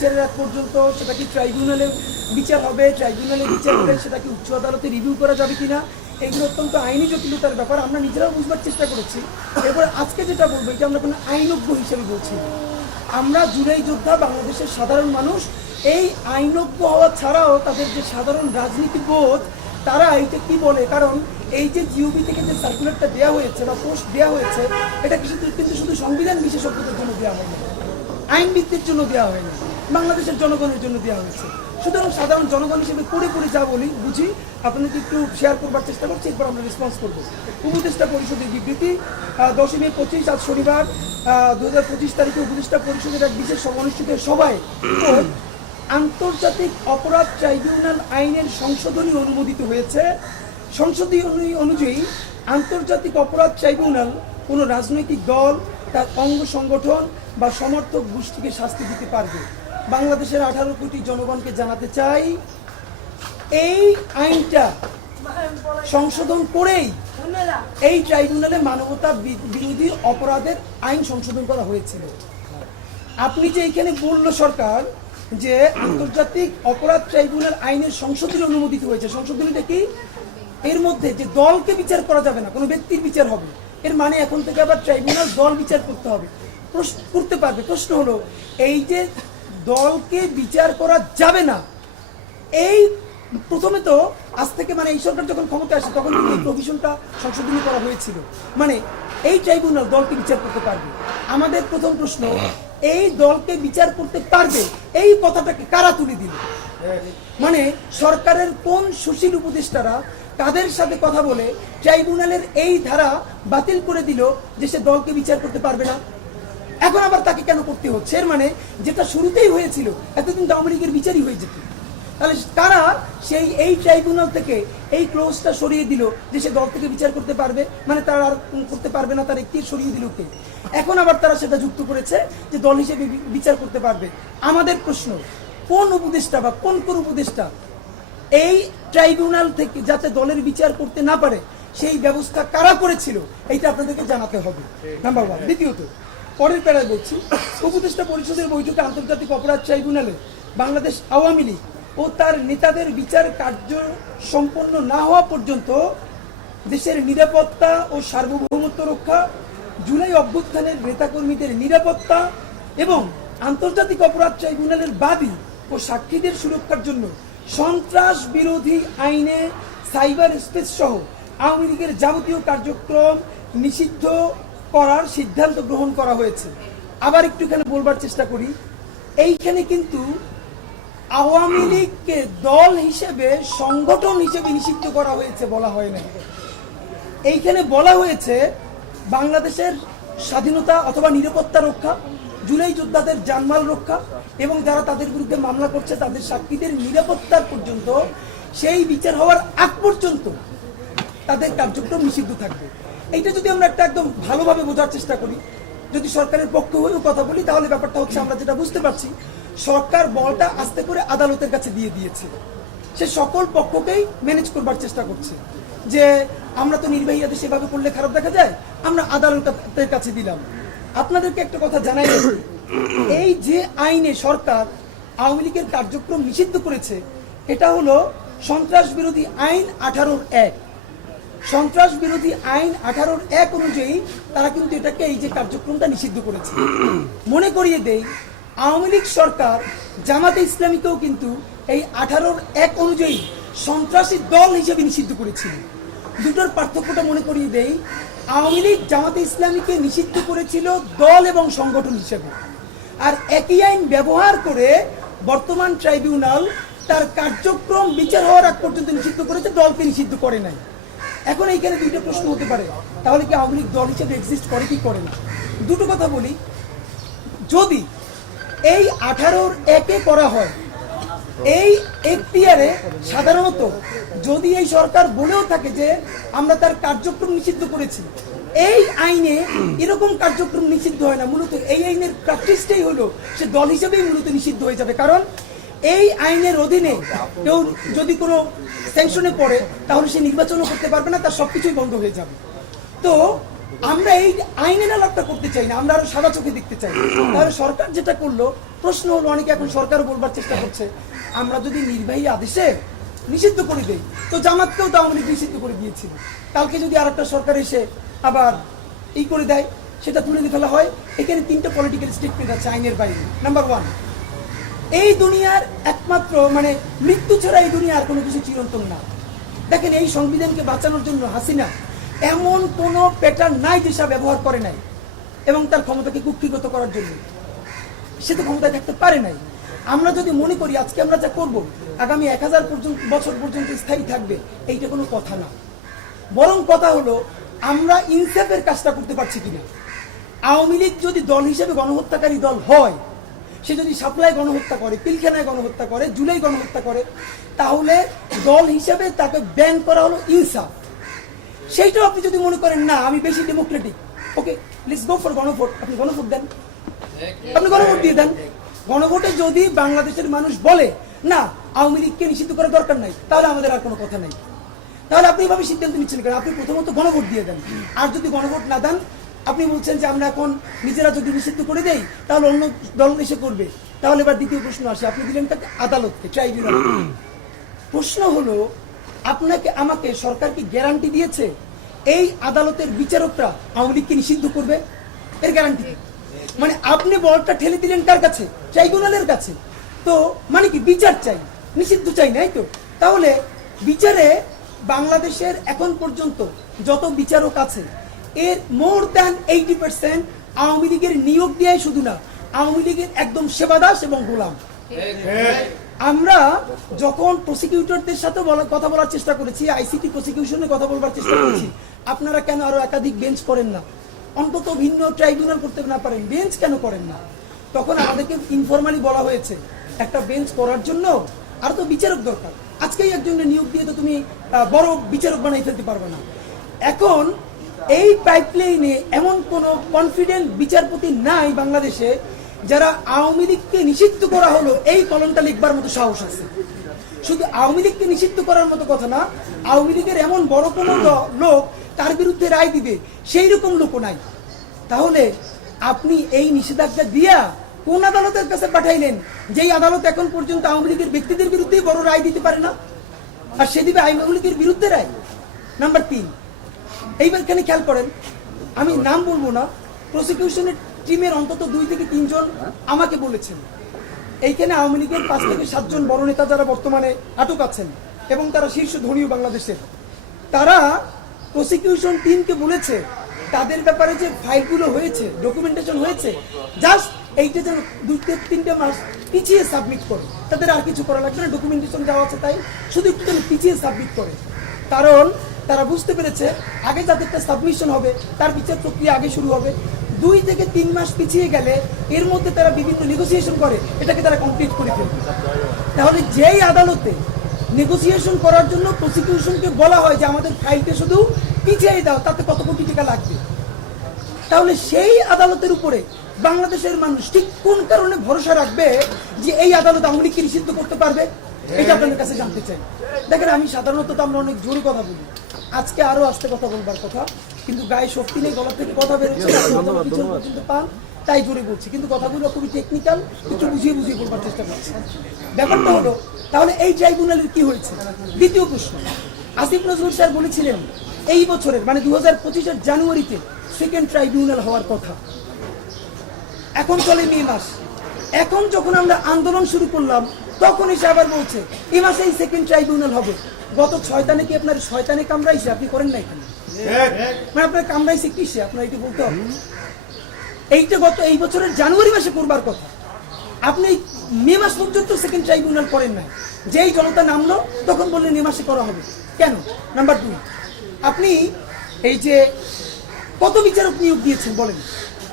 বিচারের আগ পর্যন্ত সেটা কি ট্রাইব্যুনালে বিচার হবে, ট্রাইব্যুনালে বিচার করে সেটা কি উচ্চ আদালতে রিভিউ করা যাবে কিনা, এগুলো অত্যন্ত আইনি জটিলতার ব্যাপার। আমরা নিজেরাও বুঝবার চেষ্টা করেছি। এরপর আজকে যেটা বলবো এটা আমরা কোনো আইনজ্ঞ হিসেবে বলছি না। আমরা জুলাই যোদ্ধা, বাংলাদেশের সাধারণ মানুষ, এই আইনজ্ঞ হওয়া ছাড়াও তাদের যে সাধারণ রাজনীতিবোধ তারা এইটা কি বলে, কারণ এই যে জিওবি থেকে যে সার্কুলারটা দেওয়া হয়েছে বা পোস্ট দেওয়া হয়েছে এটা কিন্তু শুধু সংবিধান বিশেষজ্ঞদের জন্য দেওয়া হয়নি, আইনবিদদের জন্য দেওয়া হয়নি, বাংলাদেশের জনগণের জন্য দেওয়া হয়েছে। সুতরাং সাধারণ জনগণ হিসেবে পড়ে যা বলি বুঝি আপনাকে একটু শেয়ার করবার চেষ্টা করছি, এরপর আমরা রেসপন্স করবো। উপদেষ্টা পরিষদের বিবৃতি 10 মে 25 আজ শনিবার 2025 তারিখে উপদেষ্টা পরিষদের এক বিশেষ অনুষ্ঠিত সভায় আন্তর্জাতিক অপরাধ ট্রাইব্যুনাল আইনের সংশোধনী অনুমোদিত হয়েছে। সংশোধনী অনুযায়ী আন্তর্জাতিক অপরাধ ট্রাইব্যুনাল কোনো রাজনৈতিক দল, তার অঙ্গ সংগঠন বা সমর্থক গোষ্ঠীকে শাস্তি দিতে পারবে। বাংলাদেশের 18 কোটি জনগণকে জানাতে চাই, এই আইনটা সংশোধন করেই এই ট্রাইব্যুনালে মানবতা বিরোধী অপরাধের আইন সংশোধন করা হয়েছিল। আপনি যে এখানে বলল সরকার যে আন্তর্জাতিক অপরাধ ট্রাইব্যুনাল আইনের সংশোধনী অনুমোদিত হয়েছে, সংশোধনীটা কি? এর মধ্যে যে দলকে বিচার করা যাবে না, কোনো ব্যক্তির বিচার হবে, এর মানে এখন থেকে আবার ট্রাইব্যুনাল দল বিচার করতে হবে, করতে পারবে। প্রশ্ন হলো এই যে দলকে বিচার করা যাবে না, এই প্রথমে তো আজ থেকে মানে এই সরকার যখন ক্ষমতা আসে তখন এই প্রভিশনটা সংশোধনী করা হয়েছিল, মানে এই ট্রাইব্যুনাল দলকে বিচার করতে পারবে। আমাদের প্রথম প্রশ্ন, এই দলকে বিচার করতে পারবে এই কথাটাকে কারা তুলে দিল? মানে সরকারের কোন সুশীল উপদেষ্টারা তাদের সাথে কথা বলে ট্রাইব্যুনালের এই ধারা বাতিল করে দিল যে সে দলকে বিচার করতে পারবে না? এখন আবার তাকে কেন করতে হচ্ছে? এর মানে যেটা শুরুতেই হয়েছিল এতদিন তো আওয়ামী লীগের বিচারই হয়ে যেত। তাহলে কারা এই ট্রাইব্যুনাল থেকে এই ক্লোজটা সরিয়ে দিল যে সে দল থেকে বিচার করতে পারবে, মানে তারা আর করতে পারবে না, তার একটি সরিয়ে দিল কে? এখন আবার তারা সেটা যুক্ত করেছে যে দল হিসেবে বিচার করতে পারবে। আমাদের প্রশ্ন, কোন উপদেষ্টা বা কোন উপদেষ্টা এই ট্রাইব্যুনাল থেকে যাতে দলের বিচার করতে না পারে সেই ব্যবস্থা কারা করেছিল এইটা আপনাদেরকে জানাতে হবে, নাম্বার 1। দ্বিতীয়ত, পরের প্যারায় বলছি, উপদেষ্টা পরিষদের বৈঠকে আন্তর্জাতিক অপরাধ ট্রাইব্যুনালে বাংলাদেশ আওয়ামী লীগ ও তার নেতাদের বিচার কার্য সম্পন্ন না হওয়া পর্যন্ত দেশের নিরাপত্তা ও সার্বভৌমত্ব রক্ষা, জুলাই অভ্যুত্থানের নেতাকর্মীদের নিরাপত্তা এবং আন্তর্জাতিক অপরাধ ট্রাইব্যুনালের বাদী ও সাক্ষীদের সুরক্ষার জন্য সন্ত্রাস বিরোধী আইনে সাইবার স্পেস সহ আওয়ামী লীগের যাবতীয় কার্যক্রম নিষিদ্ধ করার সিদ্ধান্ত গ্রহণ করা হয়েছে। আবার একটুখানি বলবার চেষ্টা করি, এইখানে কিন্তু আওয়ামী লীগকে দল হিসেবে, সংগঠন হিসেবে নিষিদ্ধ করা হয়েছে বলা হয় না। এইখানে বলা হয়েছে বাংলাদেশের স্বাধীনতা অথবা নিরাপত্তা রক্ষা, জুলাই যোদ্ধাদের জানমাল রক্ষা এবং যারা তাদের বিরুদ্ধে মামলা করছে তাদের সাক্ষীদের নিরাপত্তার পর্যন্ত, সেই বিচার হওয়ার আগ পর্যন্ত তাদের কার্যক্রম নিষিদ্ধ থাকবে। এইটা যদি আমরা একদম ভালোভাবে বোঝার চেষ্টা করি, যদি সরকারের পক্ষ হয়েও কথা বলি, তাহলে ব্যাপারটা হচ্ছে আমরা যেটা বুঝতে পারছি, সরকার বলটা আস্তে করে আদালতের কাছে দিয়ে দিয়েছে। সে সকল পক্ষকেই ম্যানেজ করবার চেষ্টা করছে যে আমরা তো নির্বাহী আদেশ সেভাবে করলে খারাপ দেখা যায়, আমরা আদালতের কাছে দিলাম। আপনাদেরকে একটা কথা জানাই, এই যে আইনে সরকার আওয়ামী লীগের কার্যক্রম নিষিদ্ধ করেছে এটা হলো সন্ত্রাস বিরোধী আইন 18-1। সন্ত্রাস বিরোধী আইন 18-1 অনুযায়ী তারা কিন্তু এটাকে এই যে কার্যক্রমটা নিষিদ্ধ করেছে। মনে করিয়ে দেই, আওয়ামী লীগ সরকার জামাতে ইসলামীকেও কিন্তু এই 18-1 অনুযায়ী সন্ত্রাসী দল হিসেবে নিষিদ্ধ করেছিল। দুটোর পার্থক্যটা মনে করিয়ে দেই, আওয়ামী লীগ জামাতে ইসলামীকে নিষিদ্ধ করেছিল দল এবং সংগঠন হিসেবে, আর একই আইন ব্যবহার করে বর্তমান ট্রাইব্যুনাল তার কার্যক্রম বিচার হওয়ার আগ পর্যন্ত নিষিদ্ধ করেছে, দলকে নিষিদ্ধ করে নাই। এখন এইখানে দুইটা প্রশ্ন হতে পারে, তাহলে কি আওয়ামী লীগ দল হিসেবে এক্সিস্ট করে কি করে না? দুটো কথা বলি, যদি এই 18-1 করা হয়, এই এখতিয়ারে সাধারণত যদি এই সরকার বলেও থাকে যে আমরা তার কার্যক্রম নিষিদ্ধ করেছি, এই আইনে এরকম কার্যক্রম নিষিদ্ধ হয় না। মূলত এই আইনের প্র্যাকটিসটাই হলো সে দল হিসেবেই মূলত নিষিদ্ধ হয়ে যাবে, কারণ এই আইনের অধীনে কেউ যদি কোনো স্যাংশনে পড়ে তাহলে সে নির্বাচনও করতে পারবে না, তার সবকিছুই বন্ধ হয়ে যাবে। তো আমরা এই আইনের আলাপটা করতে চাই না, আমরা আরো সাদা চোখে দেখতে চাই। তাহলে সরকার যেটা করলো, প্রশ্ন হলো, অনেকে এখন সরকার বলবার চেষ্টা করছে আমরা যদি নির্বাহী আদেশে নিষিদ্ধ করে দেই, তো জামাতকেও তো আওয়ামী লীগ নিষিদ্ধ করে দিয়েছিল, কালকে যদি আরেকটা সরকার এসে আবার এই করে দেয়, সেটা তুলে ফেলা হয়। এখানে তিনটা পলিটিক্যাল স্টেটমেন্ট আছে আইনের বাইরে। নাম্বার ওয়ান, এই দুনিয়ার একমাত্র মানে মৃত্যু ছাড়া এই দুনিয়ার কোনো কিছু চিরন্তন না। দেখেন, এই সংবিধানকে বাঁচানোর জন্য হাসিনা এমন কোনো প্যাটার্ন নাই যেটা ব্যবহার করে নাই, এবং তার ক্ষমতাকে কুক্ষিগত করার জন্য সে তো ক্ষমতায় থাকতে পারে নাই। আমরা যদি মনে করি আজকে আমরা যা করব আগামী 1000 বছর পর্যন্ত স্থায়ী থাকবে, এইটা কোনো কথা না। বরং কথা হলো আমরা ইনসাফের কাজটা করতে পারছি কিনা। আওয়ামী লীগ যদি দল হিসেবে গণহত্যাকারী দল হয়, সে যদি সাপ্লাই গণহত্যা করে, পিলখানায় গণহত্যা করে, জুলাই গণহত্যা করে, তাহলে দল হিসেবে তাকে ব্যান করা হলো ইনসাফ। সেইটাও আপনি যদি মনে করেন না আমি বেশি Democratic, okay let's go for গণভোট, আপনি গণভোট দেন, আপনি গণভোট দিয়ে দেন। গণভোটে যদি বাংলাদেশের মানুষ বলে না আওয়ামী লীগকে নিষিদ্ধ করার দরকার নাই, তাহলে আমাদের আর কোনো কথা নাই। তাহলে আপনি এভাবে সিদ্ধান্ত নিচ্ছেন কেন? আপনি প্রথমত গণভোট দিয়ে দেন। আর যদি গণভোট না দেন, আপনি বলছেন যে আমরা এখন নিজেরা যদি নিষিদ্ধ করে দেই তাহলে অন্য দল এসে করবে, তাহলে এবার দ্বিতীয় প্রশ্ন আসে, আপনি দিলেন তাকে আদালতকে, ট্রাইব্যুনাল। প্রশ্ন হলো আপনাকে আমাকে সরকার কি গ্যারান্টি দিয়েছে এই আদালতের বিচারকরা আওয়ামী লীগকে নিষিদ্ধ করবে? এর গ্যারান্টি মানে আপনি বলটা ঠেলে দিলেন কার কাছে? ট্রাইব্যুনালের কাছে। তো মানে কি বিচার চাই, নিষিদ্ধ চাই নাই তো? তাহলে বিচারে বাংলাদেশের এখন পর্যন্ত যত বিচারক আছে এর মোর দ্যান 80% আওয়ামী লীগের নিয়োগ দিয়ে শুধু না, আওয়ামী লীগের একদম সেবাদাস এবং গোলাম। আমরা যখন প্রসিকিউটরদের সাথে কথা বলার চেষ্টা করেছি, আইসিটি প্রসিকিউশনের কথা বলবার চেষ্টা করেছি, আপনারা কেন আরো একাধিক বেঞ্চ করেন না? অন্তত ভিন্ন ট্রাইব্যুনাল করতে না পারেন, বেঞ্চ কেন করেন না? তখন আমাদেরকে ইনফরমালি বলা হয়েছে একটা বেঞ্চ করার জন্য আর তো বিচারক দরকার। আজকেই একজনের নিয়োগ দিয়ে তো তুমি বড় বিচারক বানাই ফেলতে পারবে না। এখন এই পাইপলাইনে এমন কোন কনফিডেন্ট বিচারপতি নাই বাংলাদেশে যারা আওয়ামী লীগকে নিষিদ্ধ করা হলো এই কলমটা লিখবার মতো সাহস আছে। শুধু আওয়ামী লীগকে নিষিদ্ধ করার মতো কথা না, আওয়ামী লীগের এমন বড় কোনো লোক তার বিরুদ্ধে রায় দিবে সেই রকম লোকও নাই। তাহলে আপনি এই নিষেধাজ্ঞা দিয়া কোন আদালতের কাছে পাঠাইলেন, যেই আদালত এখন পর্যন্ত আওয়ামী লীগের ব্যক্তিদের বিরুদ্ধে বড় রায় দিতে পারে না, আর সে দিবে আওয়ামী লীগের বিরুদ্ধে রায়? নাম্বার 3, এইবার এখানে খেয়াল করেন, আমি নাম বলবো না, প্রসিকিউশনের টিমের অন্তত 2 থেকে 3 জন আমাকে বলেছেন এইখানে আওয়ামী লীগের 5 থেকে 7 জন বড় নেতা যারা বর্তমানে আটক আছেন এবং তারা শীর্ষ ধনীয় বাংলাদেশের, তারা প্রসিকিউশন টিমকে বলেছে তাদের ব্যাপারে যে ফাইলগুলো হয়েছে, ডকুমেন্টেশন হয়েছে, জাস্ট এইটা যেন 2-3 মাস পিছিয়ে সাবমিট করে, তাদের আর কিছু করা লাগবে না, ডকুমেন্টেশন যাওয়া আছে তাই শুধু একটু যেন পিছিয়ে সাবমিট করে। কারণ তারা বুঝতে পেরেছে আগে যাদেরটা সাবমিশন হবে তার বিচার প্রক্রিয়া আগে শুরু হবে, 2 থেকে 3 মাস পিছিয়ে গেলে এর মধ্যে তারা বিভিন্ন নেগোসিয়েশন করে, এটাকে তারা কমপ্লিট করে ফেলবে। তাহলে যেই আদালতে নেগোসিয়েশন করার জন্য প্রসিকিউশনকে বলা হয় যে আমাদের ফাইলটা শুধু পিছিয়ে দাও, তাতে কত কোটি টাকা লাগবে, তাহলে সেই আদালতের উপরে বাংলাদেশের মানুষ ঠিক কোন কারণে ভরসা রাখবে যে এই আদালত আওয়ামী লীগকে নিষিদ্ধ করতে পারবে? এটা আপনাদের কাছে জানতে চাই। দেখেন, আমি সাধারণত আমরা অনেক জোরে কথা বলি, আজকে আরো আস্তে কথা বলবার কথা, কিন্তু গায়ে শক্তি নেই, গলা থেকে কথা বেরোচ্ছে পর্যন্ত পান, তাই জোরে বলছি, কিন্তু কথাগুলো খুবই টেকনিক্যাল, একটু বুঝিয়ে বুঝিয়ে বলবার চেষ্টা করছি। ব্যাপারটা হলো তাহলে এই ট্রাইব্যুনালের কি হয়েছে? দ্বিতীয় প্রশ্ন, আসিফ নজরুল স্যার বলেছিলেন এই বছরের মানে 2025-এর জানুয়ারিতে সেকেন্ড ট্রাইব্যুনাল হওয়ার কথা, এখন চলে মে মাস। এখন যখন আমরা আন্দোলন শুরু করলাম তখন এসে আবার বলছে এই মাসে এই সেকেন্ড ট্রাইব্যুনাল হবে। গত শয়তানে কি আপনার শয়তানে কামড়াইছে? আপনি করেন না এখানে, মানে আপনার কামড়াইছে কিসে? আপনার এটা বলতে হবে। এইটা গত এই বছরের জানুয়ারি মাসে করবার কথা, আপনি মে মাস পর্যন্ত সেকেন্ড ট্রাইব্যুনাল করেন না। যেই জনতা নামলো তখন বললেন মে মাসে করা হবে কেন? নাম্বার 2, আপনি এই যে কত বিচারক নিয়োগ দিয়েছেন বলেন?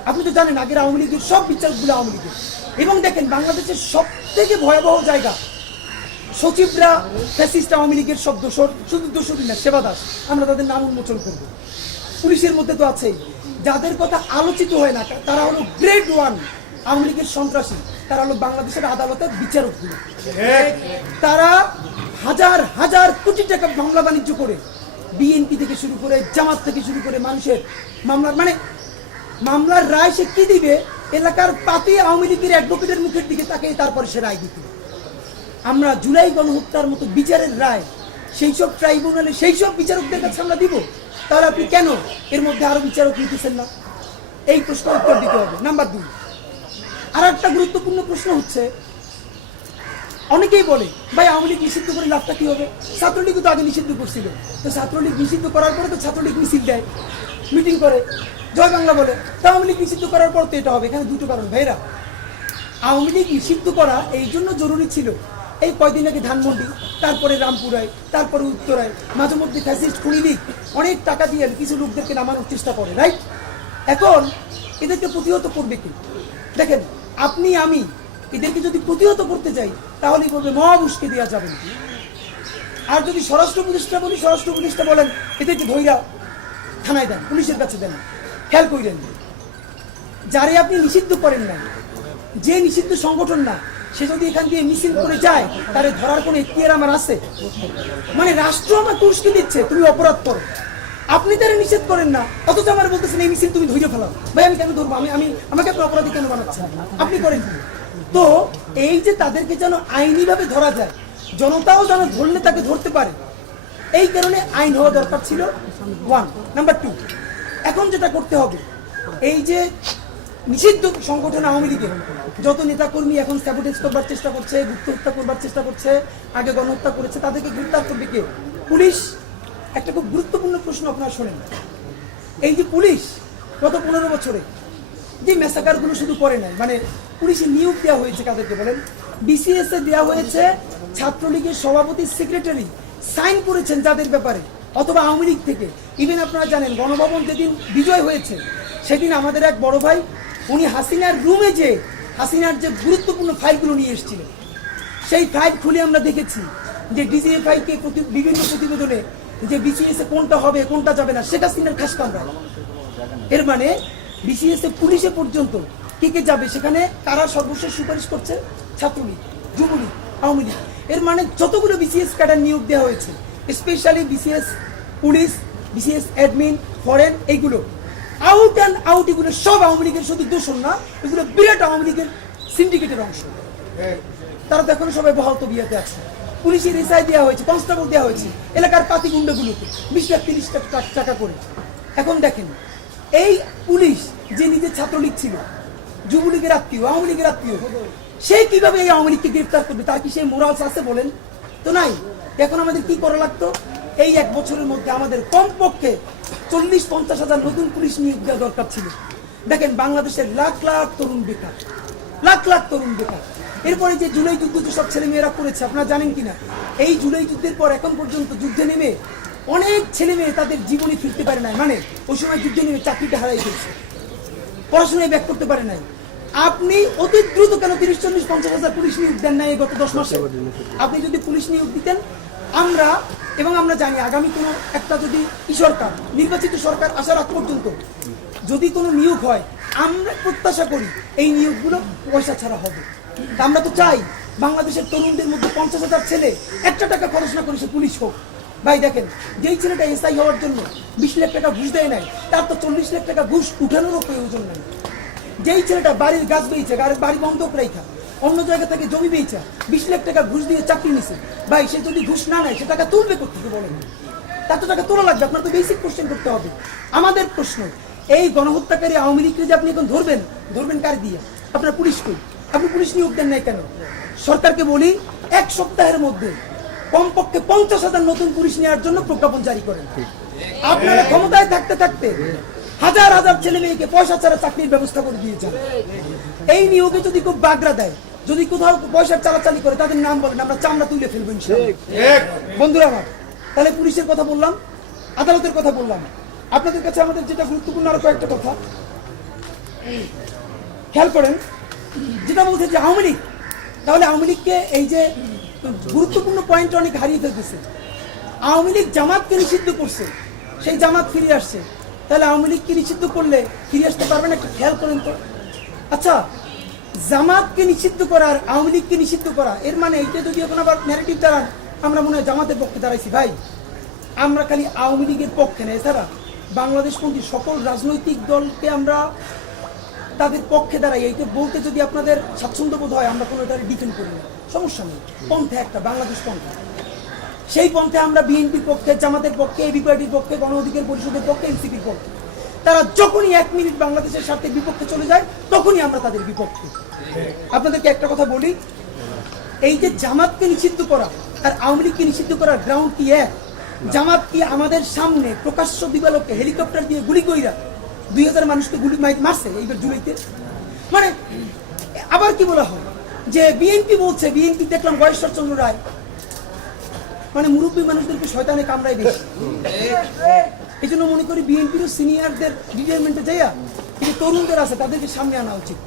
আপনি তো জানেন আগের আওয়ামী লীগের সব বিচারকগুলো আওয়ামী লীগের। এবং দেখেন বাংলাদেশের সব থেকে ভয়াবহ জায়গা, সচিবরা ফ্যাসিস্ট আওয়ামী লীগের সব দোষর, শুধু দোষরই না, সেবাদাস, আমরা তাদের নাম উন্মোচন করব। পুলিশের মধ্যে তো আছেই, যাদের কথা আলোচিত হয় না তারা হলো গ্রেড 1 আওয়ামী লীগের সন্ত্রাসী, তারা হলো বাংলাদেশের আদালতের বিচারকগুলো। তারা হাজার হাজার কোটি টাকা মামলা বাণিজ্য করে বিএনপি থেকে শুরু করে জামাত থেকে শুরু করে মানুষের মামলার রায় সে কি দিবে, এলাকার পাতি আওয়ামী লীগের অ্যাডভোকেটের মুখের দিকে তাকে তারপরে সে রায় দিতে। আমরা জুলাই গণহত্যার মতো বিচারের রায় সেই সব ট্রাইব্যুনালে সেই সব বিচারকদের কাছে আমরা দিব, তাহলে আপনি কেন এর মধ্যে আরো বিচারক নিতেছেন না? এই প্রশ্ন উত্তর দিতে হবে। নাম্বার 2, আর একটা গুরুত্বপূর্ণ প্রশ্ন হচ্ছে, অনেকেই বলে ভাই আওয়ামী লীগ নিষিদ্ধ করে লাভটা কি হবে? ছাত্রলীগও তো আগে নিষিদ্ধ করছিল, তো ছাত্রলীগ নিষিদ্ধ করার পরে তো ছাত্রলীগ মিছিল দেয়, মিটিং করে, জয় বাংলা বলে, তা আওয়ামী লীগ নিষিদ্ধ করার পর তো এটা হবে। এখানে দুটো কারণ ভাইরা। আওয়ামী লীগ নিষিদ্ধ করা এই জন্য জরুরি ছিল, এই কয়দিন আগে ধানমন্ডি, তারপরে রামপুরায়, তারপরে উত্তরায় মাঝে মধ্যে ফ্যাসিস্ট খুনি লীগ অনেক টাকা দিয়ে কিছু লোকদেরকে নামানোর চেষ্টা করে, রাইট? এখন এদেরকে প্রতিহত করবে কি? দেখেন, আপনি আমি এদেরকে যদি প্রতিহত করতে চাই তাহলে বলবে মহাবুশকে দেওয়া যাবে না। আর যদি স্বরাষ্ট্র উপদেষ্টা বলি, স্বরাষ্ট্র উপদেষ্টা বলেন এদেরকে ধৈরা থানায় দেন, পুলিশের কাছে দেন। খেয়াল করেন, যারে আপনি নিষিদ্ধ করেন না, যে নিষিদ্ধ সংগঠন না, সে যদি এখান দিয়ে মিছিল করে যায় তারে ধরার কোনো এখতিয়ার আমার আছে? মানে রাষ্ট্র আমাকে উস্কে দিচ্ছে তুমি অপরাধ করো, আপনি তারা নিষেধ করেন না, অথচ আমার বলতেছেন এই মিছিল তুমি ধৈর্য ফেলাও। ভাই আমি কেন ধরবো? আমাকে আপনি অপরাধী কেন বানাচ্ছেন? আপনি করেন। তো এই যে তাদেরকে যেন আইনিভাবে ধরা যায়, জনতাও যেন ধরলে তাকে ধরতে পারে, এই কারণে আইন হওয়া দরকার ছিল 1। নাম্বার 2, এখন যেটা করতে হবে, এই যে নিষিদ্ধ সংগঠন আওয়ামী লীগের যত নেতাকর্মী এখন স্যাবোটেজ করবার চেষ্টা করছে, গুপ্ত হত্যা করবার চেষ্টা করছে, আগে গণহত্যা করেছে, তাদেরকে গ্রেফতার করবে কে? পুলিশ। একটা খুব গুরুত্বপূর্ণ প্রশ্ন আপনারা শোনেন, এই যে পুলিশ গত 15 বছরে যে ম্যাসাকারগুলো শুধু করে নাই, মানে পুলিশে নিয়োগ দেওয়া হয়েছে কাদেরকে বলেন? বিসিএস এ দেওয়া হয়েছে ছাত্রলীগের সভাপতি, সেক্রেটারি সাইন করেছেন যাদের ব্যাপারে, অথবা আওয়ামী লীগ থেকে। ইভেন আপনারা জানেন গণভবন যেদিন বিজয় হয়েছে সেদিন আমাদের এক বড় ভাই উনি হাসিনার রুমে যে হাসিনার যে গুরুত্বপূর্ণ ফাইলগুলো নিয়ে এসেছিলেন, সেই ফাইল খুলে আমরা দেখেছি যে ডিজিএফআই কে বিভিন্ন প্রতিবেদনে যে বিসিএস এ কোনটা হবে কোনটা যাবে না শেখ হাসিনার খাস কামরা। এর মানে বিসিএস এ পুলিশে পর্যন্ত কে কে যাবে সেখানে কারা সর্বশেষ সুপারিশ করছে? ছাত্রলীগ, যুবলীগ, আওয়ামী লীগ। এর মানে যতগুলো বিসিএস ক্যাডার নিয়োগ দেওয়া হয়েছে, specially BCS police, BCS admin, foreign, এইগুলো আউট অ্যান্ড আউট, এগুলো সব আওয়ামী লীগের শুধু দোষণ না, এগুলো বিরাট আওয়ামী লীগের সিন্ডিকেটের অংশ। তারা তো এখন সবাই বহাল তবিয়াতে আছে। পুলিশের রেসাই দেওয়া হয়েছে, কনস্টেবল দেওয়া হয়েছে এলাকার পাতি গুন্ডাগুলোকে 20 লাখ 30 লাখ টাকা করে। এখন দেখেন, এই পুলিশ যে নিজের ছাত্রলীগ ছিল, যুবলীগের আত্মীয়, আওয়ামী লীগের আত্মীয়, সে কিভাবে এই আওয়ামী লীগকে গ্রেফতার করবে? তার কি সেই মোরালস আছে বলেন তো? নাই। এখন আমাদের কি করা লাগতো? এই 1 বছরের মধ্যে আমাদের কমপক্ষে 40-50 হাজার নতুন পুলিশ নিয়োগ দেওয়া দরকার ছিল। দেখেন বাংলাদেশের লাখ লাখ তরুণ বেকার, লাখ লাখ তরুণ বেকার। এরপরে যে জুলাই যুদ্ধ যে সব ছেলে মেয়েরা করেছে আপনারা জানেন কিনা, এই জুলাই যুদ্ধের পর এখন পর্যন্ত যুদ্ধে নেমে অনেক ছেলে মেয়ে তাদের জীবনে ফিরতে পারে নাই। মানে ওই সময় যুদ্ধে নেমে চাকরিটা হারাই ফেলছে, পড়াশোনায় ব্যাক করতে পারে নাই। আপনি অতি দ্রুত কেন 30-40-50 হাজার পুলিশ নিয়োগ দেন নাই গত 10 মাসে? আপনি যদি পুলিশ নিয়োগ দিতেন, আমরা জানি আগামী কোনো একটা যদি সরকার, নির্বাচিত সরকার আসার আগ পর্যন্ত যদি কোনো নিয়োগ হয়, আমরা প্রত্যাশা করি এই নিয়োগগুলো পয়সা ছাড়া হবে। আমরা তো চাই বাংলাদেশের তরুণদের মধ্যে 50 হাজার ছেলে 1 টাকা খরচ না করে সে পুলিশ হোক। ভাই দেখেন, যেই ছেলেটা এসআই হওয়ার জন্য 20 লাখ টাকা ঘুষ দেয় নাই, তার তো 40 লাখ টাকা ঘুষ উঠানোরও প্রয়োজন নাই। যেই ছেলেটা বাড়ির গাছ বেয়েছে, বাড়ি বন্ধক রেখা অন্য জায়গা থেকে জমি বেয়েছে, 20 লাখ টাকা ঘুষ দিয়ে চাকরি নিছে, ভাই সে যদি ঘুষ না নেয় সে টাকা তুলবে কোথেকে বলেন? তার তো টাকা তোলা লাগবে। আপনার তো বেসিক কোশ্চেন করতে হবে। আমাদের প্রশ্ন, এই গণহত্যাকারী আওয়ামী লীগকে যে আপনি এখন ধরবেন কার দিয়ে? আপনার পুলিশ কই? আপনি পুলিশ নিয়োগ দেন নাই কেন? সরকারকে বলি 1 সপ্তাহের মধ্যে কমপক্ষে 50 হাজার নতুন পুলিশ নেওয়ার জন্য প্রজ্ঞাপন জারি করেন। আপনারা ক্ষমতায় থাকতে থাকতে হাজার হাজার ছেলে মেয়েকে পয়সা ছাড়া চাকরির ব্যবস্থা করে দিয়েছেন। এই নিয়োগে যদি খুব বাগড়া দেয়, যদি কোথাও পয়সার চালাচালি করে, তাদের নাম বলেন, আমরা চামড়া তুলে ফেলবো ইনশাআল্লাহ। বন্ধুরা আমার, তাহলে পুলিশের কথা বললাম, আদালতের কথা বললাম। আপনাদের কাছে আমাদের যেটা গুরুত্বপূর্ণ আরো কয়েকটা কথা খেয়াল করেন, যেটা বলছে যে আওয়ামী লীগ, তাহলে আওয়ামী লীগকে এই যে গুরুত্বপূর্ণ পয়েন্ট অনেক হারিয়ে ফেলতেছে। আওয়ামী লীগ জামাতকে নিষিদ্ধ করছে, সেই জামাত ফিরে আসছে, তাহলে আওয়ামী লীগকে নিষিদ্ধ করলে ফিরে আসতে পারবেন? একটু খেয়াল করেন তো। আচ্ছা, জামাতকে নিষিদ্ধ করা আর আওয়ামী লীগকে নিষিদ্ধ করা, এর মানে এইটা যদি এখন আবার ন্যারেটিভ দাঁড়ান, আমরা মনে হয় জামাতের পক্ষে দাঁড়াইছি। ভাই আমরা খালি আওয়ামী লীগের পক্ষে না, এছাড়া বাংলাদেশপন্থী সকল রাজনৈতিক দলকে আমরা তাদের পক্ষে দাঁড়াই। এইটা বলতে যদি আপনাদের স্বাচ্ছন্দ্য বোধ হয়, আমরা কোনো তাদের ডিফেন্ড করি না, সমস্যা নেই। পন্থা একটা, বাংলাদেশ পন্থা, সেই পন্থে আমরা বিএনপির পক্ষে, জামাতের পক্ষে, এবি পার্টির পক্ষে, গণ অধিকার পরিষদের পক্ষে, এনসিপির পক্ষে। তারা যখনই 1 মিনিট বাংলাদেশের স্বার্থে বিপক্ষে চলে যায়, তখনই আমরা তাদের বিপক্ষে। আপনাদেরকে একটা কথা বলি, এই যে জামাতকে নিষিদ্ধ করা আর আওয়ামী লীগকে নিষিদ্ধ করার গ্রাউন্ড কি এক? জামাত কি আমাদের সামনে প্রকাশ্য দিবালোকে হেলিকপ্টার দিয়ে গুলি কইরা 2000 মানুষকে গুলি মারছে এইবার জুলাইতে? মানে আবার কি বলা হয় যে বিএনপি বলছে, বিএনপি দেখলাম গয়েশ্বর চন্দ্র রায়, মানে মুরব্বী মানুষদেরকে শয়তানে কামড়ায় বেশি। এই জন্য মনে করি বিএনপির সিনিয়রদের রিটায়ারমেন্টে যাইয়া যে তরুণদের আছে তাদেরকে সামনে আনা উচিত।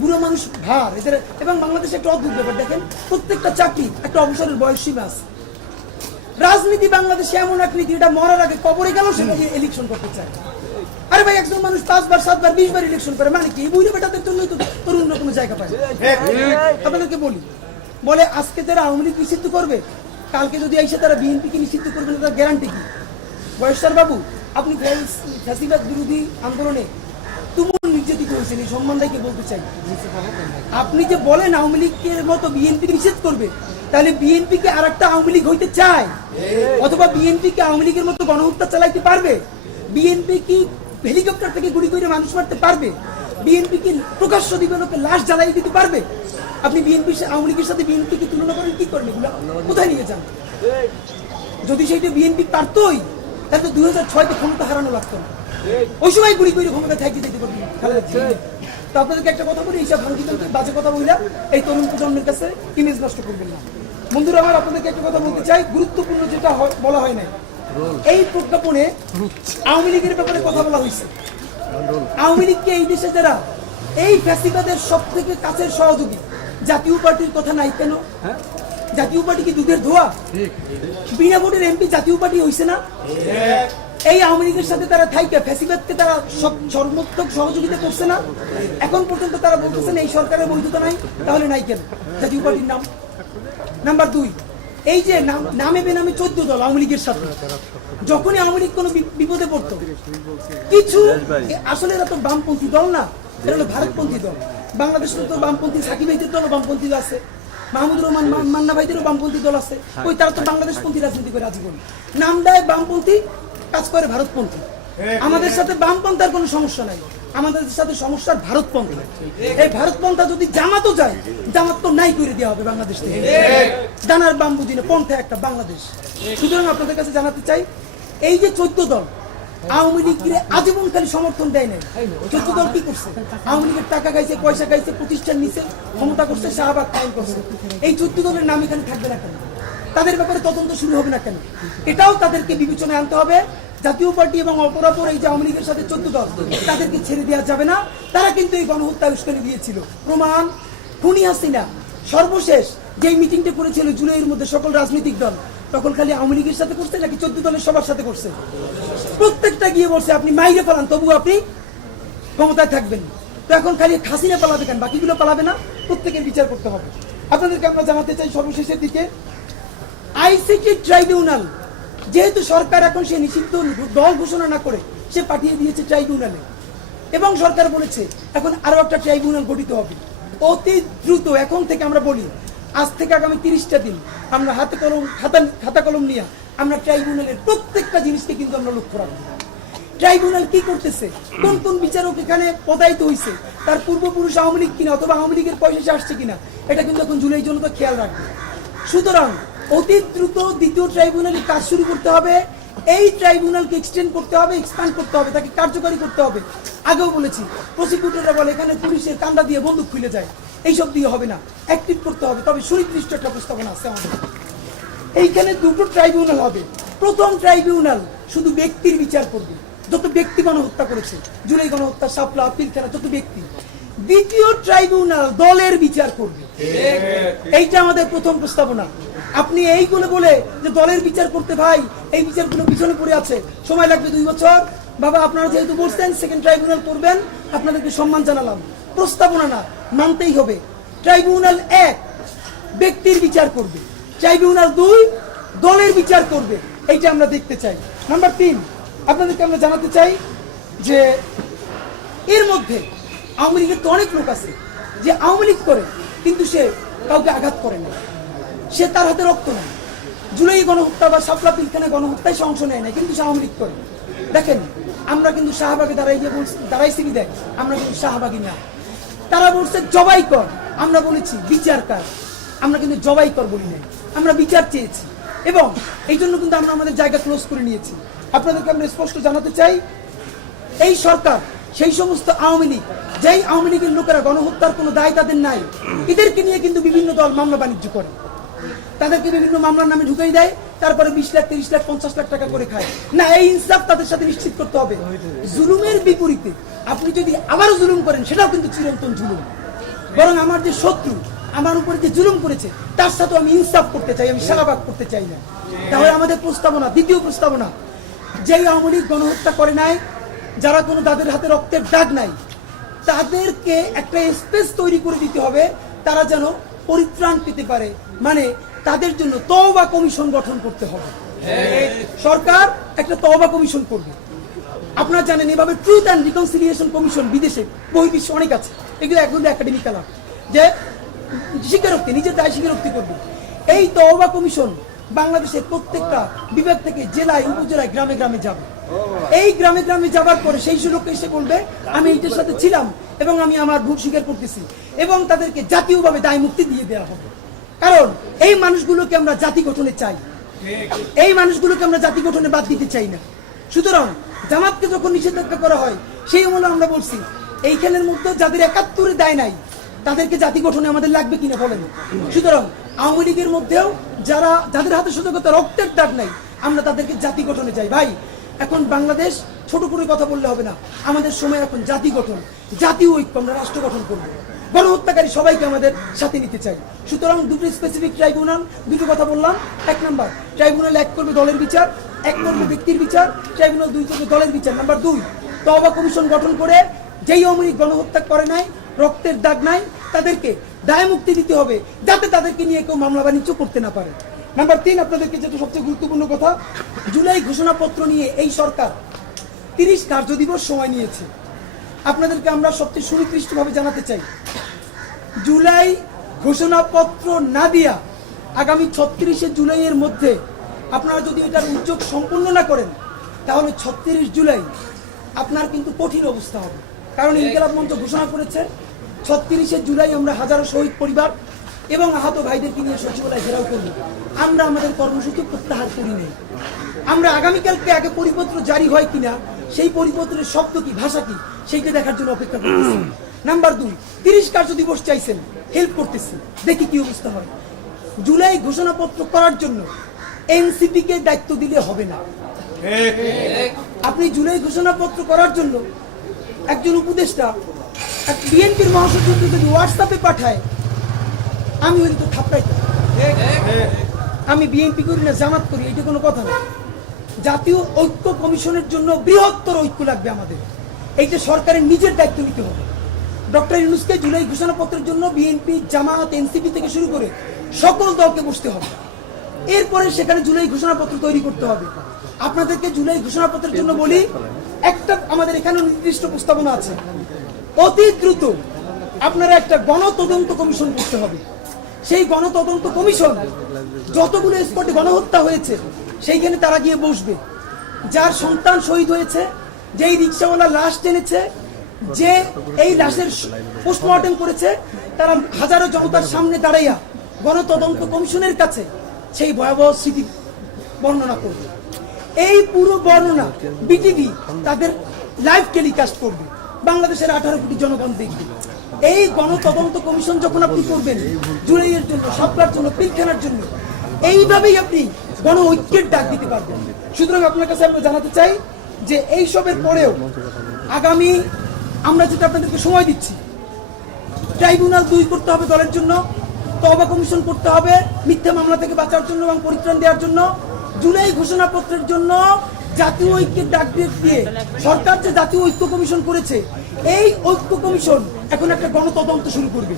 বুড়ো মানুষ ভার এদের। এবং বাংলাদেশে একটা অদ্ভুত ব্যাপার দেখেন, প্রত্যেকটা চাকরি একটা অবসরের বয়স সীমা আছে। রাজনীতি বাংলাদেশে এমন এক নীতি, এটা মরার আগে কবরে গেল সেটা দিয়ে ইলেকশন করতে চায়। আরে ভাই, একজন মানুষ 5 বার 7 বার 20 বার ইলেকশন করে, মানে কি বুড়ো বেটাদের জন্যই তো তরুণরা কোনো জায়গা পায়। আপনাদেরকে বলি, বলে আজকে যারা আওয়ামী লীগ নিষিদ্ধ করবে, কালকে যদি এসে তারা বিএনপিকে নিষিদ্ধ করবে না, তার গ্যারান্টি কি? বয়স্টার বাবু, আপনি ফ্যাসিবাদ বিরোধী আন্দোলনে তুমুল নির্যাতিত হয়েছেন, এই সম্মানটাকে বলতে চাই। আপনি যে বলেন আওয়ামী লীগের মতো বিএনপিকে নিষেধ করবে, তাহলে বিএনপিকে আর একটা আওয়ামী লীগ হইতে চায়? অথবা বিএনপিকে আওয়ামী লীগের মতো গণহত্যা চালাইতে পারবে? বিএনপি কি হেলিকপ্টার থেকে গুলি করে মানুষ মারতে পারবে? বিএনপি কি প্রকাশ্য দিবালোকে লাশ জ্বালাই দিতে পারবে? আপনি বিএনপি আওয়ামী লীগের সাথে বিএনপি কি তুলনা করেন? কি করেন এগুলো? কোথায় নিয়ে যান? যদি সেইটা বিএনপি পারতই, তাহলে তো 2006-তে ক্ষমতা হারানো লাগতো না। ওই সময় গুলি করে ক্ষমতা থাকি দিতে পারবেন। তো আপনাদেরকে একটা কথা বলি, এইসব ভাঙ্গি বাজে কথা বললাম এই তরুণ প্রজন্মের কাছে ইমেজ নষ্ট করবেন না। বন্ধুরা আমার, আপনাদেরকে একটা কথা বলতে চাই, গুরুত্বপূর্ণ যেটা বলা হয় না, এই প্রজ্ঞাপনে আওয়ামী লীগের ব্যাপারে কথা বলা হয়েছে। আওয়ামী লীগকে এই দেশে যারা এই ফ্যাসিবাদের সব থেকে কাছের সহযোগী, জাতীয় পার্টির কথা নাই কেন? জাতীয় পার্টি কি দুধের ধোয়া? বিনা ভোটের এমপি জাতীয় পার্টি হইছে না? এই আওয়ামী লীগের সাথে তারা থাইকা ফ্যাসিবাদকে তারা সর্বোত্তম সহযোগিতা করছে না? এখন পর্যন্ত তারা বলতেছেন এই সরকারের বৈধতা নাই, তাহলে নাই কেন জাতীয় পার্টির নাম? নাম্বার 2, এই যে নামে বেনামে 14 দল আওয়ামী লীগের সাথে, যখনই আওয়ামী লীগ কোনো বিপদে পড়তো, কিছু আসলে এরা তো বামপন্থী দল না, এরা হলো ভারতপন্থী দল। বাংলাদেশে তো বামপন্থী সাকিব ভাইদের দল বামপন্থী আছে, মাহমুদুর রহমান মান্না ভাইদেরও বামপন্থী দল আছে। ওই তারা তো বাংলাদেশপন্থী রাজনীতি করে আজীবন, নাম দেয় বামপন্থী, কাজ করে ভারতপন্থী। আমাদের সাথে বামপন্থার কোনো সমস্যা নাই, আমাদের সাথে সমস্যা ভারতপন্থী। এই ভারতপন্থা যদি জামাতও যায়, জামাত তো নাই করে দেওয়া হবে বাংলাদেশ থেকে। ডানার বাম বুঝি না, পন্থা একটা বাংলাদেশ। সুতরাং আপনাদের কাছে জানাতে চাই, এই যে 14 দল আওয়ামী লীগের আজীবন খালি সমর্থন দেয় নাই। 14 দল কি করছে? আওয়ামী লীগের টাকা খাইছে, পয়সা খাইছে, প্রতিষ্ঠান নিছে, ক্ষমতা করছে, শাহবাগ কায়েম করছে। এই 14 দলের নাম এখানে থাকবে না কেন? তাদের ব্যাপারে তদন্ত শুরু হবে না কেন? এটাও তাদেরকে বিবেচনায় আনতে হবে। জাতীয় পার্টি এবং অপরাপর এই যে আওয়ামী লীগের সাথে 14 দল, তাদেরকে ছেড়ে দেওয়া যাবে না। তারা কিন্তু এই গণহত্যা উস্কানি দিয়েছিল। প্রমাণ, খুনি হাসিনা সর্বশেষ যেই মিটিংটা করেছিল জুলাইয়ের মধ্যে সকল রাজনৈতিক দল, তখন খালি আওয়ামী লীগের সাথে করছে নাকি 14 দলের সবার সাথে করছে? প্রত্যেকটা গিয়ে বলছে আপনি মাইরে পালান, তবু আপনি ক্ষমতায় থাকবেন। তো এখন খালি হাসিনা পালাবে কেন? বাকিগুলো পালাবে না? প্রত্যেকের বিচার করতে হবে। আপনাদেরকে আমরা জানাতে চাই সর্বশেষের দিকে, আইসিটি ট্রাইব্যুনাল, যেহেতু সরকার এখন সে নিষিদ্ধ দল ঘোষণা না করে সে পাঠিয়ে দিয়েছে ট্রাইব্যুনালে, এবং সরকার বলেছে এখন আরো একটা ট্রাইব্যুনাল গঠিত হবে অতি দ্রুত। এখন থেকে আমরা বলি, আজ থেকে আগামী 30টা দিন আমরা খাতা কলম নিয়ে আমরা ট্রাইব্যুনালের প্রত্যেকটা জিনিসকে কিন্তু আমরা লক্ষ্য রাখবো। ট্রাইব্যুনাল কি করতেছে, কোন কোন বিচারক এখানে পদায়িত হয়েছে, তার পূর্বপুরুষ আওয়ামী লীগ কিনা অথবা আওয়ামী লীগের পয়সা আসছে কিনা, এটা কিন্তু এখন জুলাই জনতা খেয়াল রাখবে। সুতরাং অতি দ্রুত দ্বিতীয় ট্রাইব্যুনালের কাজ শুরু করতে হবে। এই ট্রাইব্যুনালকে এক্সটেন্ড করতে হবে, এক্সপ্যান্ড করতে হবে, তাকে কার্যকরী করতে হবে। আগেও বলেছি, প্রসিকিউটররা বলে এখানে পুলিশের কান্দা দিয়ে বন্দুক খুলে যায়, এইসব দিয়ে হবে না, অ্যাক্টিভ করতে হবে। তবে সুনির্দিষ্ট একটা প্রস্তাবনা আছে আমাদের। এইখানে দুটো ট্রাইব্যুনাল হবে। প্রথম ট্রাইব্যুনাল শুধু ব্যক্তির বিচার করবে, যত ব্যক্তি গণহত্যা করেছে, জুলাই গণহত্যা, শাপলা, পিলখানা, যত ব্যক্তি। দ্বিতীয় ট্রাইব্যুনাল দলের বিচার করবে। এইটা আমাদের প্রথম প্রস্তাবনা। আপনি এইগুলো বলে যে দলের বিচার করতে, ভাই এই বিচারগুলো পিছনে পড়ে আছে, সময় লাগবে 2 বছর। বাবা আপনারা যেহেতু বলছেন সেকেন্ড ট্রাইব্যুনাল করবেন, আপনাদেরকে সম্মান জানালাম। প্রস্তাবনা না, মানতেই হবে। ট্রাইব্যুনাল 1 ব্যক্তির বিচার করবে, ট্রাইব্যুনাল 2 দলের বিচার করবে। এইটা আমরা দেখতে চাই। নাম্বার 3, আপনাদেরকে আমরা জানাতে চাই যে এর মধ্যে আওয়ামী লীগের তো অনেক লোক আছে যে আওয়ামী লীগ করে কিন্তু সে কাউকে আঘাত করে না, সে তার হাতে রক্ত নেয়, জুলাই গণহত্যা বা শাপলা পিলখানা গণহত্যায় সে অংশ নেয় না, কিন্তু সে আওয়ামী লীগ করে। দেখেন, আমরা কিন্তু শাহবাগে দাঁড়াইছি কি দেখ, আমরা কিন্তু শাহবাগী না। তারা বলছে জবাই কর, আমরা বলেছি বিচার কর। আমরা কিন্তু জবাই কর বলি নাই, আমরা বিচার চেয়েছি এবং এই জন্য কিন্তু আমরা আমাদের জায়গা ক্লোজ করে নিয়েছি। আপনাদেরকে আমরা স্পষ্ট জানাতে চাই, এই সরকার সেই সমস্ত আওয়ামী লীগ, যেই আওয়ামী লীগের লোকেরা গণহত্যার কোনো দায় তাদের নাই, এদেরকে নিয়ে কিন্তু বিভিন্ন দল মামলা বাণিজ্য করে, তাদেরকে বিভিন্ন মামলার নামে ঢুকাই দেয়, তারপরে 20 লাখ 30 লাখ 50 লাখ টাকা করে খায় না। এই ইনসাফ তাদের সাথে নিশ্চিত করতে হবে। জুলুমের বিপরীতে আপনি যদি আবারও জুলুম করেন, সেটাও কিন্তু চিরন্তন জুলুম। বরং আমার যে শত্রু আমার উপরে যে জুলুম করেছে তার সাথে আমি ইনসাফ করতে চাই, আমি শাহবাগ করতে চাই না। তাহলে আমাদের প্রস্তাবনা, দ্বিতীয় প্রস্তাবনা, যেই আওয়ামী লীগ গণহত্যা করে নাই, যারা কোনো তাদের হাতে রক্তের দাগ নাই, তাদেরকে একটা স্পেস তৈরি করে দিতে হবে, তারা যেন পরিত্রাণ পেতে পারে। মানে তাদের জন্য তওবা কমিশন গঠন করতে হবে। সরকার একটা তওবা কমিশন করবে। আপনারা জানেন এভাবে ট্রুথ অ্যান্ড রিকনসিলিয়েশন কমিশন বিদেশে বহির্বিশ্বে অনেক আছে, এগুলো এখন একাডেমিক কালাম, যে স্বীকারোক্তি, নিজের দায় স্বীকারোক্তি করবে। এই তওবা কমিশন বাংলাদেশের প্রত্যেকটা বিভাগ থেকে জেলায়, উপজেলায়, গ্রামে গ্রামে যাবে। এই গ্রামে গ্রামে যাবার পরে সেই সুযোগকে এসে বলবে আমি এইটার সাথে ছিলাম এবং আমি আমার ভুল স্বীকার করতেছি, এবং তাদেরকে জাতীয়ভাবে দায় মুক্তি দিয়ে দেওয়া হবে। কারণ এই মানুষগুলোকে আমরা জাতি গঠনে চাই, এই মানুষগুলোকে আমরা জাতি গঠনে বাদ দিতে চাই না। সুতরাং জামাতকে যখন নিষেধাজ্ঞা করা হয়, সেই আমলে আমরা বলছি এইখানের মধ্যে যাদের 71-এর দায় নাই, তাদেরকে জাতি গঠনে আমাদের লাগবে কিনা বলেন। সুতরাং আওয়ামী লীগের মধ্যেও যাদের হাতে সুযোগতা রক্তের দাগ নাই, আমরা তাদেরকে জাতি গঠনে চাই। ভাই, এখন বাংলাদেশ ছোট করে কথা বললে হবে না, আমাদের সময় এখন জাতি গঠন, জাতীয় ঐক্য, আমরা রাষ্ট্র গঠন করবো। গণহত্যাকারী সবাইকে আমাদের সাথে নিতে চাই। সুতরাং দুটো স্পেসিফিক ট্রাইব্যুনাল, দুটো কথা বললাম। 1 নাম্বার, ট্রাইব্যুনাল 1 করবে দলের বিচার, 1 করবে ব্যক্তির বিচার, ট্রাইব্যুনাল 2 করবে দলের বিচার। নাম্বার 2, তওবা কমিশন গঠন করে যেই আওয়ামী লীগ গণহত্যা করে নাই, রক্তের দাগ নাই, তাদেরকে দায় মুক্তি দিতে হবে, যাতে তাদেরকে নিয়ে কেউ মামলা বাণিজ্য করতে না পারে। নাম্বার 3, আপনাদেরকে যেটা সবচেয়ে গুরুত্বপূর্ণ কথা, জুলাই ঘোষণাপত্র নিয়ে এই সরকার 30 কার্যদিবস সময় নিয়েছে। আপনাদেরকে আমরা সবচেয়ে সুনির্দিষ্টভাবে জানাতে চাই, জুলাই ঘোষণাপত্র না দিয়া আগামী 36শে জুলাইয়ের মধ্যে আপনারা যদি এটার উদ্যোগ সম্পূর্ণ না করেন, তাহলে 36 জুলাই আপনার কিন্তু কঠিন অবস্থা হবে। কারণ ইনকিলাব মঞ্চ ঘোষণা করেছে 36শে জুলাই আমরা হাজারো শহীদ পরিবার এবং আহত ভাইদেরকে নিয়ে সচিবালয় ঘেরাও করব। আমরা আমাদের কর্মসূচি প্রত্যাহার করি নেই। আমরা আগামীকালকে আগে পরিপত্র জারি হয় কিনা, সেই পরিপত্রের শব্দ কি, ভাষা কি, সেইটা দেখার জন্য অপেক্ষা করতেছি। নাম্বার 2, 30 কার্যদিবস চাইছেন, হেল্প করতেছি, দেখি কি অবস্থা হয়। জুলাই ঘোষণাপত্র করার জন্য এনসিপি কে দায়িত্ব দিলে হবে না। আপনি জুলাই ঘোষণাপত্র করার জন্য একজন উপদেষ্টা বিএনপির মহাসচিবকে যদি হোয়াটসঅ্যাপে পাঠায়, আমি হয়তো থাপড়াইতাম। আমি বিএনপি করি না, জামাত করি, এটা কোনো কথা না। জাতীয় ঐক্য কমিশনের জন্য বৃহত্তর ঐক্য লাগবে আমাদের, এইটা সরকারের নিজের দায়িত্ব নিতে হবে। ডক্টর ইউনূসকে জুলাই ঘোষণাপত্রের জন্য বিএনপি, জামাত, এনসিপি থেকে শুরু করে সকল দলকে বসতে হবে। এরপরে সেখানে জুলাই ঘোষণাপত্র তৈরি করতে হবে। আপনাদেরকে জুলাই ঘোষণাপত্রের জন্য বলি, একটা আমাদের এখানে নির্দিষ্ট প্রস্তাবনা আছে, অতি দ্রুত আপনারা একটা গণতদন্ত কমিশন করতে হবে। সেই গণতদন্ত কমিশন যতগুলো স্পটে গণহত্যা হয়েছে সেইখানে তারা গিয়ে বসবে। যার সন্তান শহীদ হয়েছে, যেই রিক্সাওয়ালা লাশ টেনেছে, যে এই লাশের পোস্টমর্টেম করেছে, তারা হাজারো জনতার সামনে দাঁড়াইয়া গণতদন্ত কমিশনের কাছে সেই ভয়াবহ স্মৃতি বর্ণনা করবে। এই পুরো বর্ণনা বিটিভি তাদের লাইভ টেলিকাস্ট করবে, বাংলাদেশের 18 কোটি জনগণ দেখবে। এই গণতদন্ত কমিশন যখন আপনি করবেন জুলাইয়ের জন্য, সবকার জন্য, পিলখানার জন্য, এইভাবেই আপনি গণ ঐক্যের ডাক দিতে পারবেন। সুতরাং আপনার কাছে আমরা জানাতে চাই যে এই সবের পরেও আগামী আমরা যেটা আপনাদেরকে সময় দিচ্ছি, ট্রাইব্যুনাল 2 করতে হবে দলের জন্য, তওবা কমিশন করতে হবে মিথ্যা মামলা থেকে বাঁচার জন্য এবং পরিত্রাণ দেওয়ার জন্য, জুলাই ঘোষণাপত্রের জন্য জাতীয় ঐক্যের ডাক দিয়ে সরকার যে জাতীয় ঐক্য কমিশন করেছে, এই ঐক্য কমিশন এখন একটা গণতদন্ত শুরু করবে।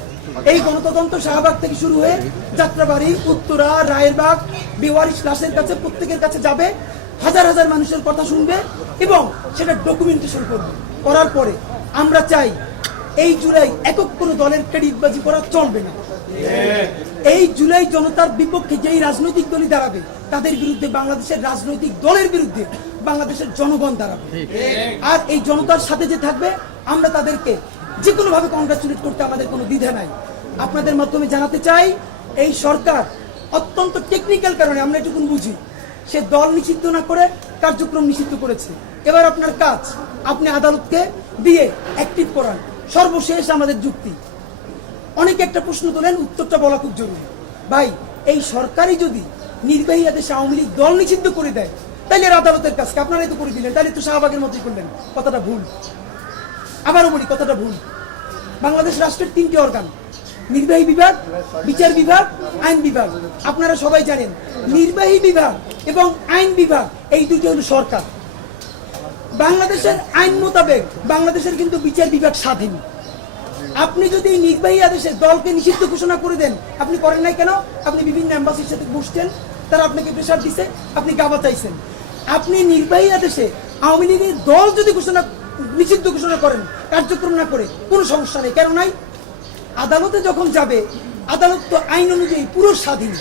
এই গণতদন্ত শাহবাগ থেকে শুরু হয়ে যাত্রাবাড়ি, উত্তরা, রায়েরবাগ, বেওয়ারিশ লাশের কাছে প্রত্যেকের কাছে যাবে, হাজার হাজার মানুষের কথা শুনবে এবং সেটা ডকুমেন্টেশন করবে। করার পরে আমরা চাই এই জুলাই একক কোনো দলের ক্রেডিটবাজি করা চলবে না। এই জুলাই জনতার বিপক্ষে যেই রাজনৈতিক দলই দাঁড়াবে তাদের বিরুদ্ধে বাংলাদেশের রাজনৈতিক দলের বিরুদ্ধে বাংলাদেশের জনগণ দাঁড়াবে। আর এই জনতার সাথে যে থাকবে আমরা তাদেরকে যে কোনো ভাবে কংগ্রাচুলেট করতে আমাদের কোনো দ্বিধা নাই। আপনাদের মাধ্যমে জানাতে চাই, এই সরকার অত্যন্ত টেকনিক্যাল কারণে আমরা এটুকুন বুঝি, সে দল নিষিদ্ধ না করে কার্যক্রম নিষিদ্ধ করেছে। এবার আপনার কাজ, আপনি আদালতকে দিয়ে অ্যাক্টিভ করান। সর্বশেষ আমাদের যুক্তি, অনেকে একটা প্রশ্ন তোলেন, উত্তরটা বলা খুব জরুরি। ভাই, এই সরকারই যদি নির্বাহী আদেশে আওয়ামী লীগ দল নিষিদ্ধ করে দেয় তাহলে এর আদালতের কাজকে আপনারাই তো করে দিলেন, তাহলে তো শাহবাগের মতোই করলেন। কথাটা ভুল। আবারও বলি, কথাটা ভুল। বাংলাদেশ রাষ্ট্রের 3টি অর্গান, নির্বাহী বিভাগ, বিচার বিভাগ, আইন বিভাগ। আপনারা সবাই জানেন নির্বাহী বিভাগ এবং আইন বিভাগ এই দুটি হলো সরকার। বাংলাদেশের আইন মোতাবেক বাংলাদেশের কিন্তু বিচার বিভাগ স্বাধীন। আপনি যদি নির্বাহী আদেশে দলকে নিষিদ্ধ ঘোষণা করে দেন, আপনি করেন নাই কেন? আপনি বিভিন্ন এম্বাসির সাথে বসছেন, তারা আপনাকে প্রেশার দিছে, আপনি গাবা চাইছেন। আপনি নির্বাহী আদেশে আওয়ামী লীগের দল যদি নিষিদ্ধ ঘোষণা করেন, কার্যক্রম না করে, কোনো সমস্যা নেই। কেন নাই? আদালতে যখন যাবে, আদালত তো আইন অনুযায়ী পুরো স্বাধীন।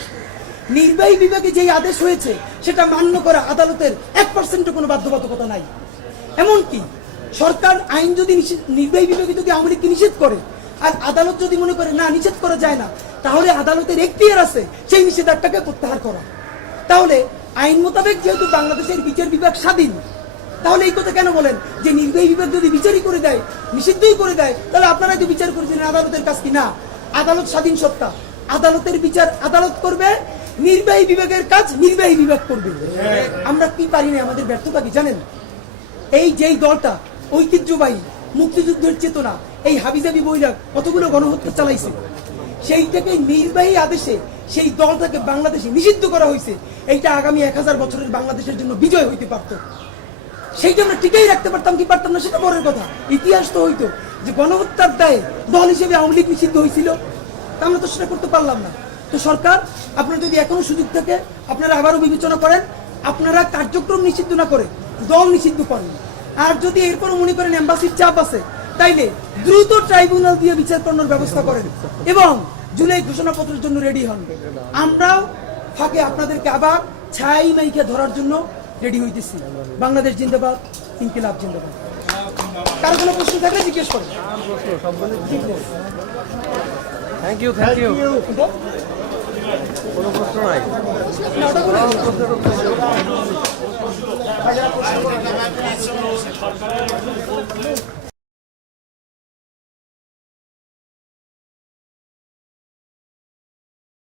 নির্বাহী বিভাগে যেই আদেশ হয়েছে সেটা মান্য করা আদালতের 1% কোনো বাধ্যবাধকতা নাই। এমনকি সরকার আইন যদি নির্বাহী বিভাগে যদি আওয়ামী লীগকে নিষেধ করে আর আদালত যদি মনে করে না নিষেধ করা যায় না, তাহলে আদালতের এখতিয়ার আছে সেই নিষেধাজ্ঞাকে প্রত্যাহার করা। তাহলে আইন মোতাবেক যেহেতু বাংলাদেশের বিচার বিভাগ স্বাধীন, তাহলে এই কথা কেন বলেন যে নির্বাহী বিভাগ যদি বিচারই করে দেয়, নিষিদ্ধই করে দেয়, তাহলে আপনারাই তো বিচার করেছেন, আদালতের কাজ কি? না, আদালত স্বাধীন সত্তা, আদালতের বিচার আদালত করবে, নির্বাহী বিভাগের কাজ নির্বাহী বিভাগ করবে। আমরা কি পারি না, আমাদের ব্যর্থতা কি জানেন? এই যেই দলটা ঐতিহ্যবাহী মুক্তিযুদ্ধের চেতনা, এই হাবিজাবি বইরা কতগুলো গণহত্যা চালাইছে, সেইটাকে নির্বাহী আদেশে সেই দলটাকে বাংলাদেশে নিষিদ্ধ করা হয়েছে। এইটা আগামী 1000 বছরের বাংলাদেশের জন্য বিজয় হইতে পারত। সেইটা আমরা টিকেই রাখতে পারতাম কি পারতাম না সেটা পরের কথা। ইতিহাস তো হইতো যে গণহত্যার দায়ে দল হিসেবে আওয়ামী লীগ নিষিদ্ধ হয়েছিল, তা আমরা তো সেটা করতে পারলাম না। তো সরকার, আপনার যদি এখনো সুযোগ থাকে, আপনারা আবারও বিবেচনা করেন, আপনারা কার্যক্রম নিষিদ্ধ না করে দল নিষিদ্ধ করেন। আর যদি এরপরও মনে করেন এম্বাসির চাপ আছে, তাইলে দ্রুত ট্রাইব্যুনাল দিয়ে বিচার করানোর ব্যবস্থা করেন এবং জুলাই ঘোষণাপত্রের জন্য রেডি হন। আমরাও ফাঁকে আপনাদেরকে আবার ছাই মাইকে ধরার জন্য রেডি হইতেছি। বাংলাদেশ জিন্দাবাদ, ইনকিলাব জিন্দাবাদ। কারো কোনো প্রশ্ন থাকলে জিজ্ঞেস করেন। Thank you. কোনো প্রশ্ন নাই। না, ওটা বলে